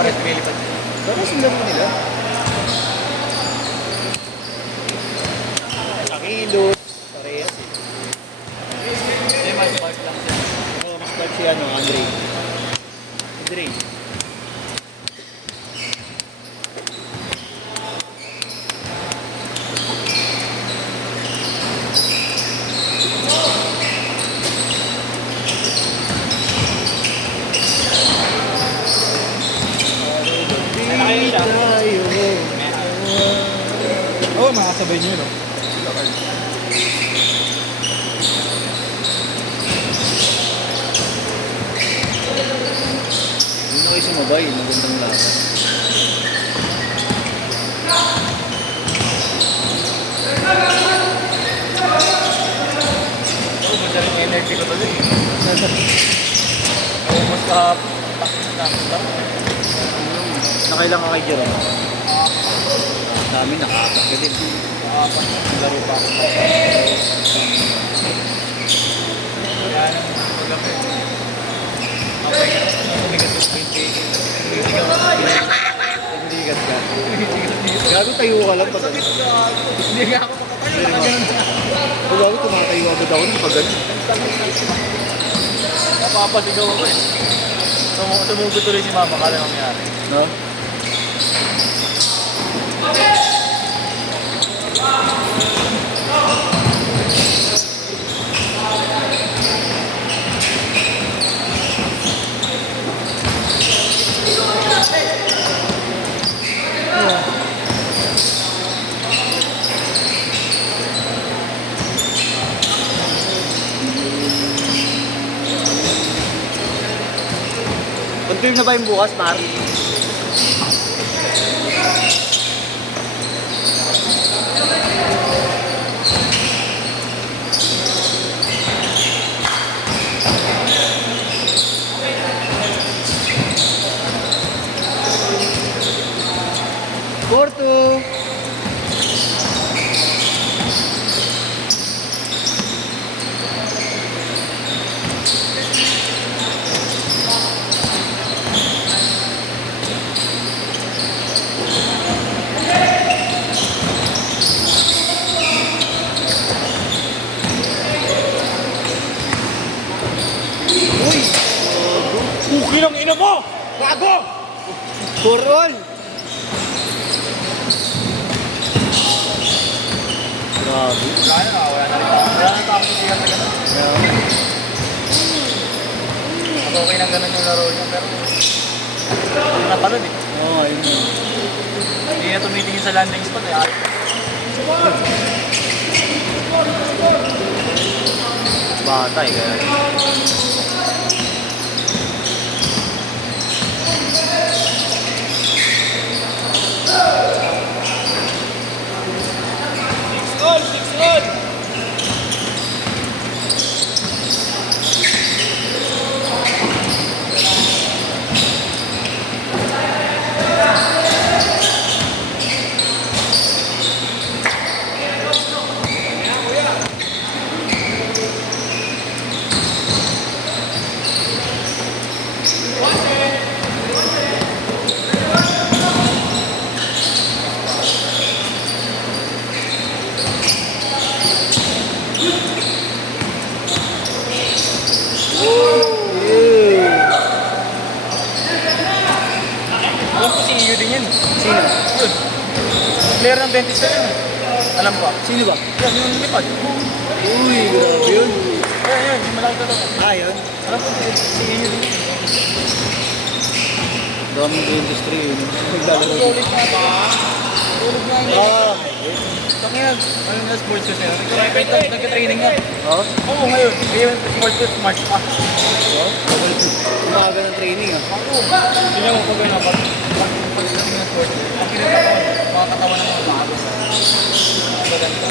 pares lumilipad. Pero sundan mo nila. Sa kilot. Parehas eh. Hindi, mas bag lang siya. Oo, mas bad si ano, Andre. Andre. Oo, makasabay niyo, no? Hindi na kayo sumabay, magandang laban. Oo, ganda rin yung energy ko tuloy. Naubos kahapon. Nakailang ka kay Jerome? Sa amin, nakaatak ka din. Laro pa ako. Kaya naman magabi. Kapag tumigas yung 20. Hindi ka. Gago tayo ka lang pag Hindi nga ako makatayo. Nakaganon na. Gago tumatayo agad ako ng pag ganun. Napapasigaw ako eh. Sumugod tuloy si mama. Kala nangyari. No? Confirm na ba yung bukas, par? Porto! Uy! Puki ng ina mo! Gago! Corol! Grabe. Wala na, wala na rin ako. Wala na ako siya na gano'n. Okay nang gano'n yung laro niya, pero hindi na pala eh. Oo, ayun na. Hindi na tumitingin sa landing spot eh. Bata eh, kaya. Six on! Alam ko si Iyo din yun. Sino? Yun. Player ng dentist na yun. Alam ko. Sino ba? Yan, yung lipad. Uy, grabe yun. Ayan, yun. Yung malaki ka Ah, yun? Alam ko si Iyo din yun. Daming industry yun. Naglalaro din. Solid nga ba? Solid nga nga. Ah, Tangina, ano nga sports shoes nila? Nagka-training nga. oh? Oo, ngayon. Ngayon, sports shoes, smart pa. Umaga ng training ah. Hindi mo pag ano, pagdating ng sports shoes, pag kinita ko, mga katawan ng mga bago. Maganda.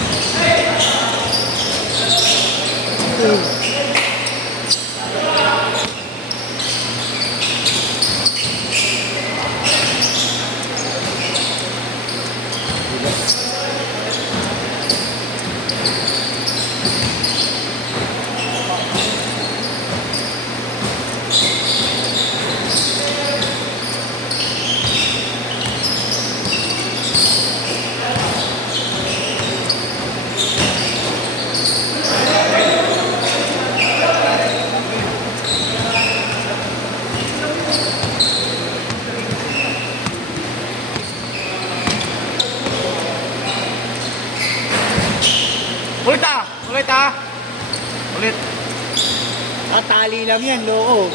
Tali lang yan, loko.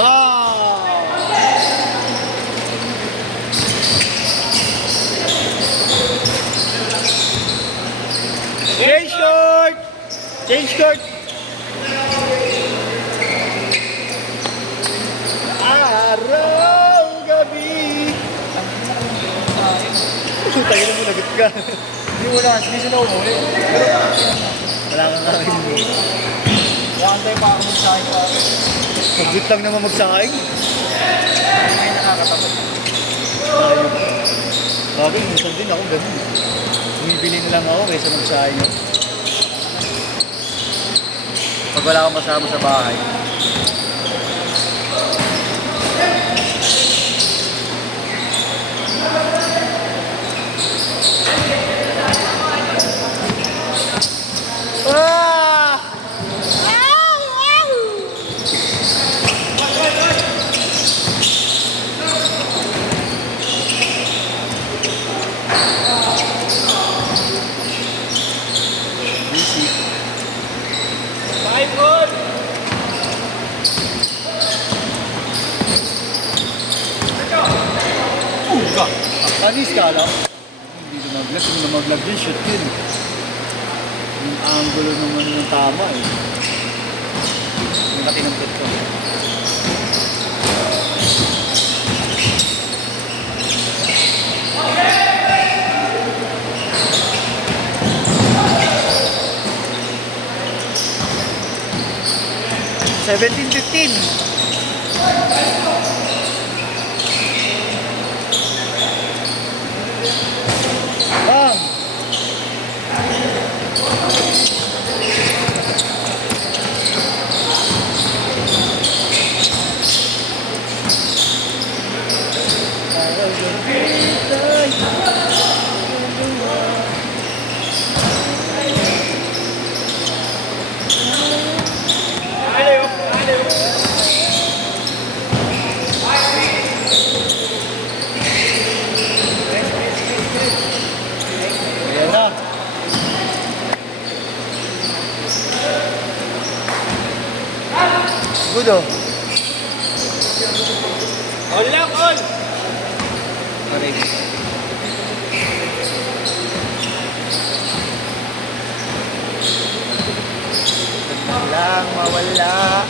Ah! Change court! Change court! Araw, gabi! Tayo na mo, lagot ka. Hindi wala, hindi sila umuwi. Wala kang kain mo. Wakantay pa ako magsahin pa. Sagot lang naman magsaing. May nakakatapos. Sabi, minsan din ako ganun. Bumibili na lang ako kaysa magsaing. Pag wala akong masama sa bahay. Ah! Five good! Anis ka lang? Hindi na mag-vlog. Kung na mag-vlog din, shoot yun. Yung angulo naman yung tama eh. Yung katinampit ko. $17.15. Bang! Ayan na. Good oh. All lang, all! Marig. Lang mawala.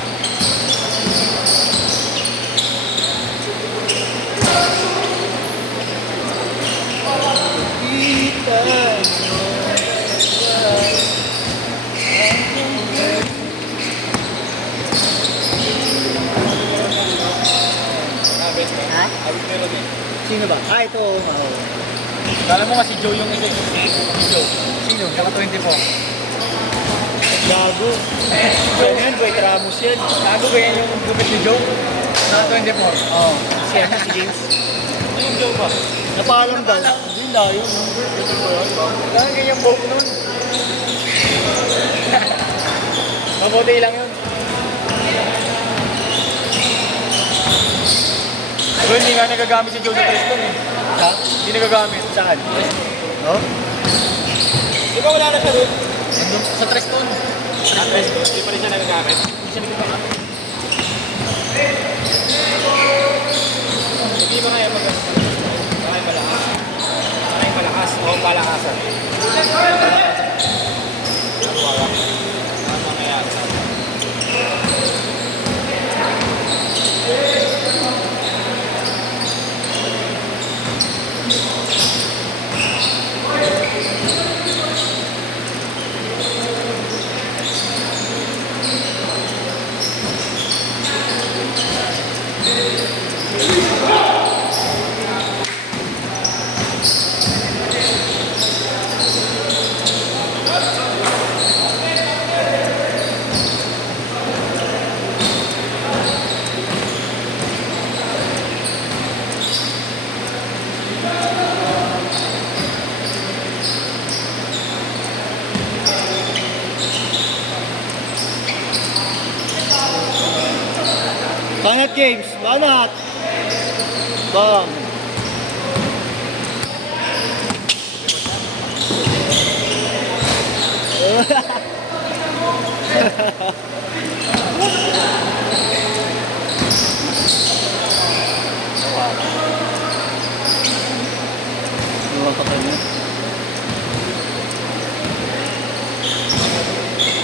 Ha? Awit meron eh. Sino ba? Ah, ito. Oh. Kala mo nga si Joe yung isa. Si Joe. Sino? Naka 24. Gago. Joe yan, Dwight Ramos yan. Gago ba yan yung gupit ni Joe? Naka 24. Oo. Si ano, si James. Ano yung Joe ba? Napaalam daw. Hindi na yun. Lang ganyang buhok nun. Mabuti lang yun. Bro, hindi nga nagagamit si Joe sa Tristan eh. Ha? Hindi nagagamit. Saan? No? Di ba wala na siya doon? Sa Tristan. Sa Tristan. Hindi pa rin siya nagagamit. Hindi siya nagagamit. Hindi ba kaya mag-gamit? Maraming malakas. Maraming malakas. O palakasan. Ano wala? Ano mangyayari? Banat Games, banat! Bang! Luwag ka kanya.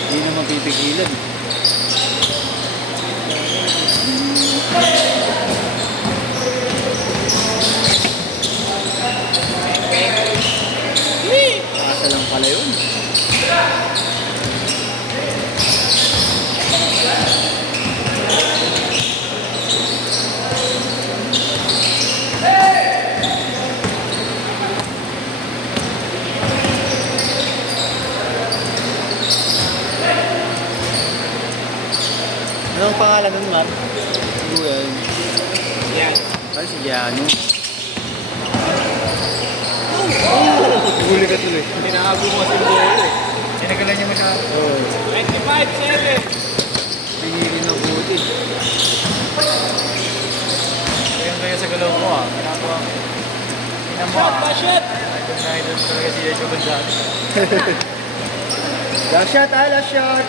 Hindi na mapipigilan. Asa lang pala yun. Anong pangalan nun, Matt? Google. Yan. Ay, si Giano. Huli ka tuloy. Tinago mo kasi yung bolo eh. Sinagalan niya masyado. Oo. 95-7. Pinili na buti. Ayun kayo sa galaw mo ah. Ginagawa mo. Tingnan mo ah. Shot! Idol na idol talaga si Yesho Gonzalez. Last shot, last shot.